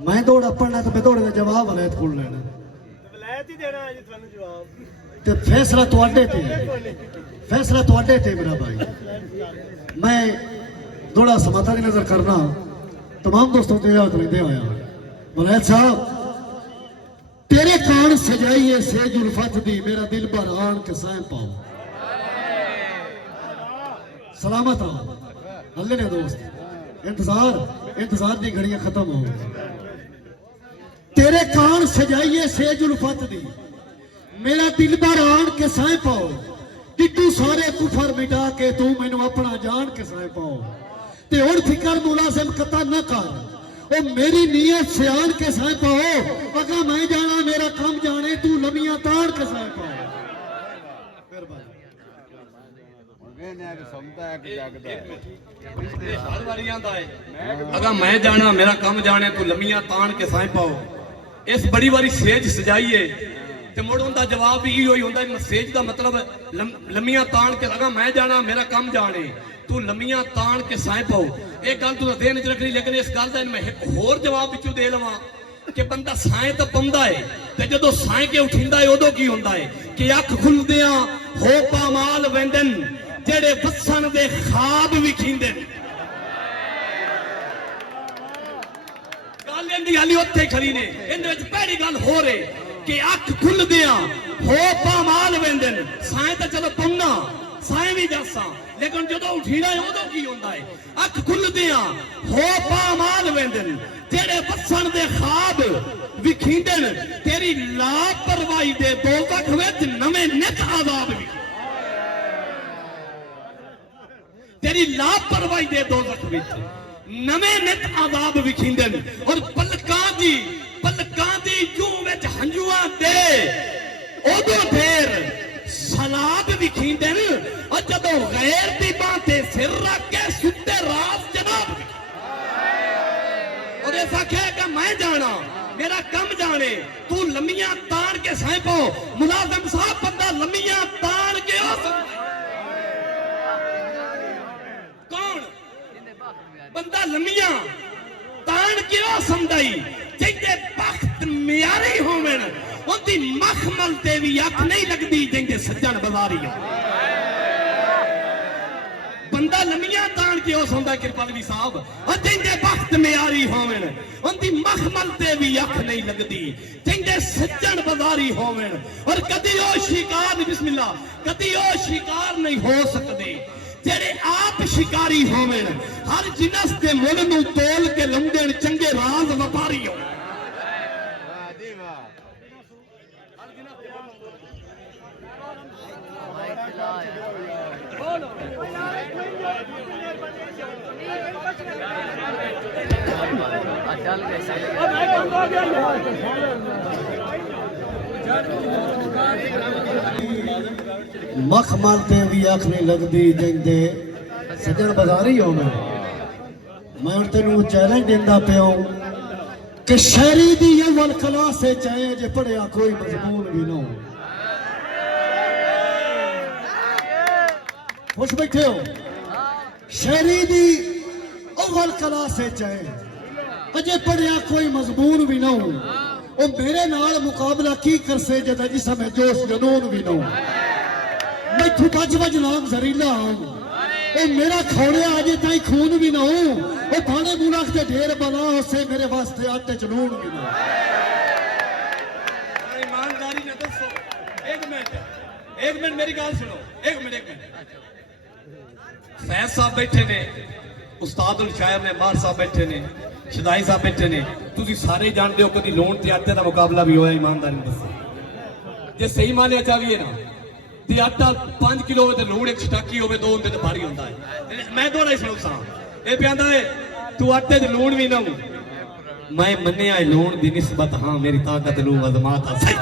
मैं दौड़ पढ़ना तो मैं दौड़े का जवाब वलैत को लेना वलैत ही देना है जी थानू जवाब ते फैसला तुहाडे ते फैसला तुहाडे ते मेरा भाई। मैं थोड़ा समाता की नजर करना तमाम दोस्तों को याद लेते आया। वलैत साहब तेरे कान सजाइए सेज उल्फत दी मेरा दिल भर आन के सैं पाओ सलामत आओ अल्लाह ने दोस्त इंतजार दी घड़ियां खत्म हो। तेरे कान सजाइए सेज उल्फत दी मेरा दिल भर आन के सैं पाओ टिड्डू सारे कुफर मिटा के तू मैनू अपना जान के सैं पाओ ते हुण फिकर मुलाजिम कता न कर ओ मेरी नीयत सियान के सह पाओ अगा मैं जाना मेरा काम जाने तू लमियां ताड़ के सह पाओ। अगा मैं जाना मेरा काम जाने तू लमियां ताड़ के सह पाओ। इस बड़ी बारी सेज सजाइए ते मुड़ उनका जवाब भी इहो ही हुंदा सेज का मतलब लमियां ताड़ के अगा मैं जाना मेरा काम जाने तू लमियां ताण के साए पाओ। एक गल तू देन च रखनी लेकिन इस गल का मैं एक होर जवाब विचों दे लवां कि बंदा साए तो पाउंदा है ते जदों साए के उठिंदा है उदों की हुंदा है कि अख खुलदियां हो पामाल वेंदन जेड़े वसन दे ख्वाब विखींदे गल इंदी हाली उत्थे खड़ी ने इंदे विच पहली गल हो रही कि अख खुलदियां हो पामाल वेंदन साए तो चलो पौना साए भी जसा लेकिन जो उठीना है उदों की होंदा है अख खुलदियां हो पामाल वेंदन जेड़े वसन दे ख्वाब विखींदन तेरी लापरवाही दे दोज़ख विच नवे नित आज़ाब भी तेरी लापरवाही दे दोज़ख विच नवे नित आज़ाब विखींदन और पलकां दी जूं विच हंजुआं दे उदों देर सलाब विखींदन और जदों गैर दी बां ते सिर रख के सुते रात जनाब और ऐसा कहेगा मैं जाना मेरा कम जाने तू लमियां तान के सह पाओ। मुलाजिम साहब बंदा लमियां तान के हो कौन बंदा लमियां तान के हो समझाई जिंदे बख्त म्यारी होवन उनकी मखमल ते भी अख नहीं लगती जिंदे सज्जन बाजारी हो। बंदा लमियां तान के हो सौंदा कृपालवी साहब और जिंदे वक्त म्यारी होवन उनकी मखमल ते भी अख नहीं लगती जिंदे सज्जन बाजारी होवन और कदी ओ शिकार बिस्मिल्लाह कदी ओ शिकार नहीं हो सकते जेड़े आप शिकारी होवन हर जिनस के मुल नूं तोल के लंघण चंगे राज व्यापारी हो। मखमल ते भी अख नहीं लगती जिंदे सज्जन बाजारी हो। मैं तेनू चैलेंज देंदा पिया कि शहरी दी अव्वल क्लास से चाहे जे पढ़िया कोई मजबूर भी ना हो। खुश बैठे हो शहरी दी अव्वल क्लास से चाहे अजे पढ़िया कोई मजबूर भी ना हो वो मेरे नाल मुकाबला की कर से जदा जिसमें जोश जनून भी ना हो। मैथू बज बज नाम जहरीला ओ मेरा खौड़े आजे ताई खून भी ना हो वो भाने मुलाक दे ढेर बना उसे मेरे वास्ते आटे च लूण भी ना। ईमानदारी ने दसो एक मिनट मेरी गल सुनो एक मिनट फैज साहब बैठे ने उस्तादुल शायर ने मार साहब बैठे ने शदाई साहब बैठे ने तुसी सारे जानते हो कभी लूण ते आटे का मुकाबला भी होया। ईमानदारी ने दसो जे सही मानिया चाहिए ना ते आटा 5 किलो होवे ते लूण एक स्टाकी होवे दो होंदे ते भारी होंदा है। मैं थोड़ा ही सुनसा ए पियांदा है तू आटे ते लूण भी ना मैं मन्निया लूण दी निस्बत हां मेरी ताकत लू अजमात सही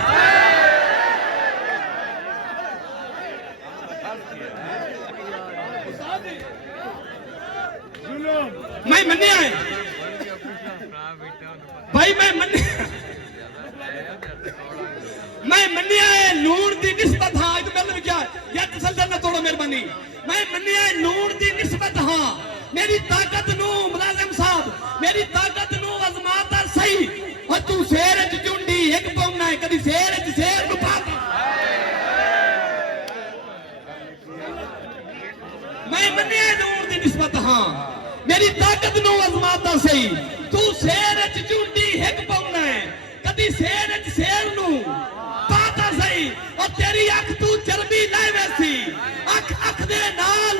मैं मन्निया है भाई मैं मन्निया है लूण दी निस्बत हां एक मतलब क्या या तसल्सल ना तोड़ो मेहरबानी मैं मन्निया है लूण दी निस्बत हां मेरी ताकत नू मुलाजिम साहब मेरी ताकत नू अजमाता सही है कभी शेर शेर को पाता मैं मन्ने दूर दी निस्बत हाँ मेरी ताकत नु अजमाता सही तू शेर च झूठी हिक पाउना है कदी शेर च शेर नु पाता सही और तेरी अख तू चर्बी लै वैसी अख अख दे नाल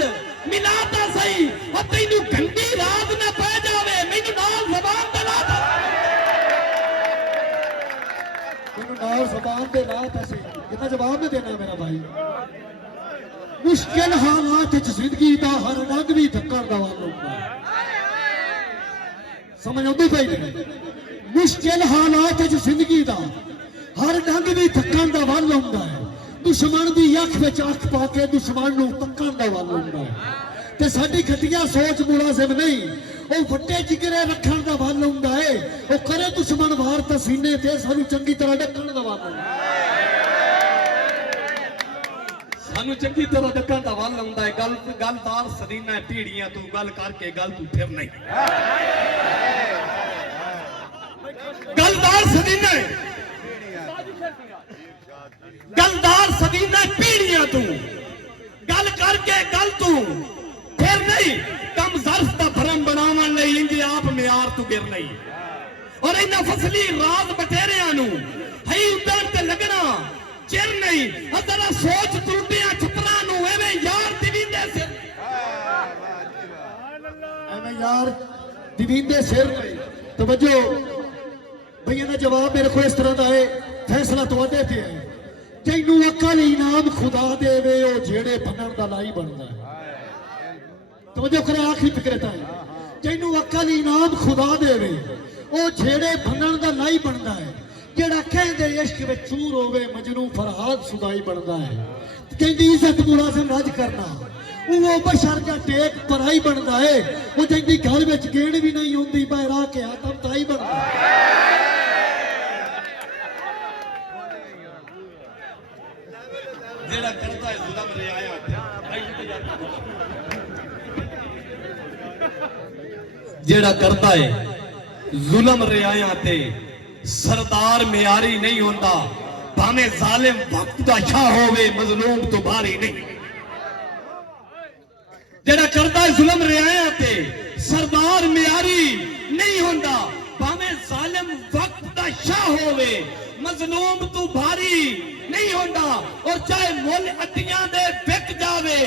मिलाता सही और तैनू गंदी रात ना पै जावे मैनू नाल ज़बान ते लाता मैनू नाल ज़बान ते लाता सही इतना जवाब नहीं देना मेरा भाई मुश्किल हालात च जिंदगी दा हर रंग भी धक्कड़ दा वाल हुंदा समझ आउंदी पई नहीं मुश्किल हालात च जिंदगी दा हर रंग भी धक्कड़ दा वाल हुंदा है दुश्मन दी अख विच अख पा के दुश्मन नूं तक्कण दा वाल हुंदा है ते साडी घटिया सोच मुलाजिम नहीं ਉਹ ਵੱਡੇ ਜਿਗਰੇ ਰੱਖਣ ਦਾ ਵੱਲ ਹੁੰਦਾ ਏ ਉਹ ਕਰੇ ਦੁਸ਼ਮਨ ਵਾਰ ਤਾਂ ਸੀਨੇ ਤੇ ਸਾਨੂੰ ਚੰਗੀ ਤਰ੍ਹਾਂ ਢੱਕਣ ਦਾ ਵੱਲ ਹੁੰਦਾ ਸਾਨੂੰ ਚੰਗੀ ਤਰ੍ਹਾਂ ਢੱਕਣ ਦਾ ਵੱਲ ਹੁੰਦਾ ਹੈ ਗਲਦਾਰ ਸਦੀਨਾ ਢੀੜੀਆਂ ਤੂੰ ਗੱਲ ਕਰਕੇ ਗੱਲ ਤੂੰ ਫਿਰ ਨਹੀਂ ਗਲਦਾਰ ਸਦੀਨਾ ਢੀੜੀਆਂ ਤੂੰ ਗੱਲ ਕਰਕੇ ਗੱਲ ਤੂੰ ਫਿਰ ਨਹੀਂ कम ज़र्फ दा भरम बनावन लई इंजे आप मियार तू गिर नहीं और इन्ना फसली राज बटेरियां नु हई उदर ते लगना चिर नहीं और जरा सोच त्रुटियां छपरा नु एवे यार दिविंदे सिर एवे यार दिविंदे सिर तवज्जो भैया दा जवाब मेरे को इस तरह दा है फैसला तुहाडे ते है तैनू अकल इनाम खुदा देवे ओ जेड़े बनण दा लाई बनदा है तवज्जो करे आखिरी फिक्र ताई तैनू अकल इनाम खुदा देवे ओ झेड़े बनण दा लाई बनदा है जेड़ा कहंदे इश्क विच चूर होवे मजनू फरहाद सुदाई बनदा है कहंदी इज्जत मुलाजिम राज करना वो बशर दा टेक पराई बनदा है ओ जिंदी घर विच गेण भी नहीं हुंदी बहरा के आतम ताई बनदा जेड़ा करता है जुल्म रियाया जेड़ा करता है जुल्म रियाया ते सरदार मियारी नहीं होता भावे जालिम वक्त दा शाह होवे मजलूम तो भारी नहीं जेड़ा करता है जुल्म रियाया ते सरदार मियारी नहीं होता भावे जालिम वक्त दा शाह होवे मजलूम तो भारी नहीं होता और चाहे मुल अड्डियां दे बिक जावे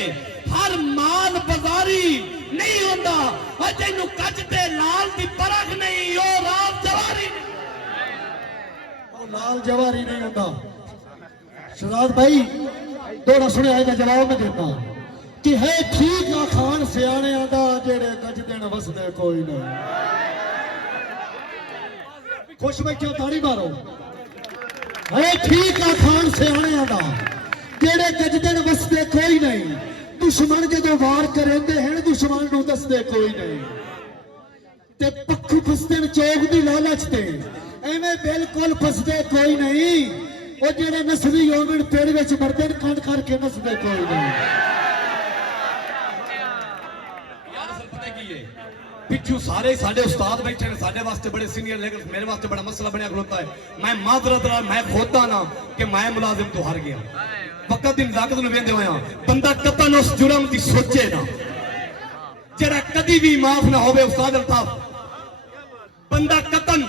हर माल बाजारी नहीं होता और तैनू कच ते लाल दी परख नहीं ओ लाल जवारी ओ लाल जवारी नहीं होता शहजाद भाई थोड़ा सुने आए जवाब में देता कि है ठीक आ खान सियाने दा जेड़े गज देन वसदे कोई नहीं खुश बैठे ताड़ी मारो है ठीक आ खान सियाने दा जेड़े गज देन वसदे कोई नहीं दुश्मन जो वार करेंदे हैं दुश्मन नूं दसदे कोई नहीं ते पक्खू फसदे चौक दी लालच ते एवें बिल्कुल फसदे कोई नहीं ओ जेड़े नसली होवन पेड़ विच मरदे कंड करके नसदे कोई नहीं यार असल पता की है पिछू सारे साडे उस्ताद बैठे ने साडे वास्ते बड़े सीनियर लेकिन मेरे वास्ते बड़ा मसला बनया खलोता है मैं माजरत मैं खोदा ना कि मैं मुलाजिम तो हार गया वक्त दिन जागत नु वेंदे होया बंदा कतन उस जुर्म दी सोचे ना जेड़ा कदी भी माफ ना होवे उस्ताद अल्ताफ बंदा कतन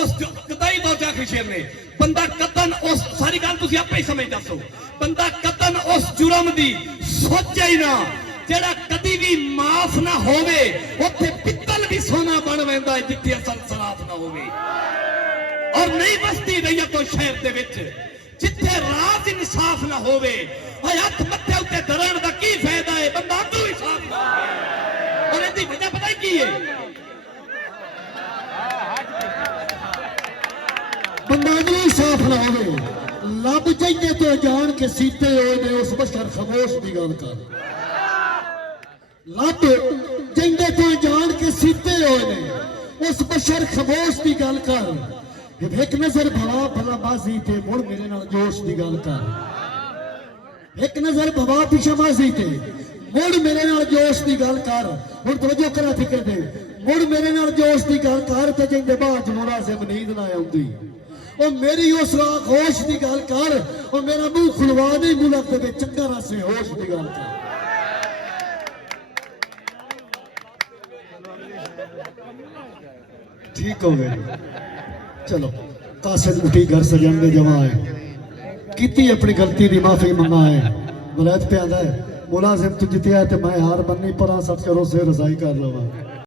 उस कदाई दो आखिरी शेर ने बंदा कतन उस सारी गल तुसी आपे ही समझ दसो बंदा कतन उस जुर्म दी सोचे ही ना जेड़ा कदी भी माफ ना होवे ओथे पित्तल भी सोना बन वेंदा है जिथे असल सराफ ना होवे और नहीं बसती रही तो शहर दे विच जिथे राज इंसाफ ना होवे ओए हथ मथे उत्ते धरण दा की फायदा है बंदा अंदरों ही साफ ना और इहदी वजह पता की है बंदा अंदरों ही साफ ना होवे लब चाहिए तो जान के सीते होए ने उस बशर खामोश दी गल कर लब चाहिए तो जान के सीते होए ने उस बशर खामोश दी गल कर एक नजर भवा भला बाजी ते मुड़ मेरे नाल जोश दी गल कर एक नजर भवा पीछे बाजी ते मुड़ मेरे नाल जोश दी गल कर हुण तवज्जो करा फिक्र दे मुड़ मेरे नाल जोश दी गल कर ते जिंदे बाज मुलाजिम नींद ना आउंदी ਉਹ ਮੇਰੀ ਉਸ ਹੋਸ਼ ਦੀ ਗੱਲ ਕਰ, ਉਹ ਮੇਰਾ ਮੂੰਹ ਖੁਲਵਾ ਦੇ ਮੁਲਕ ਦੇ ਵਿੱਚ ਚੰਗਾ ਰਸੇ ਹੋਸ਼ ਦੀ ਗੱਲ ਕਰ। ठीक हो गए। चलो कासिद मुठी घर सजन में जमा है की अपनी गलती की माफी मंगा है। वलैत पे आंदा है मुलाजिम तू जितया ते मैं हार बननी पर सच करो से रजाई कर लवा।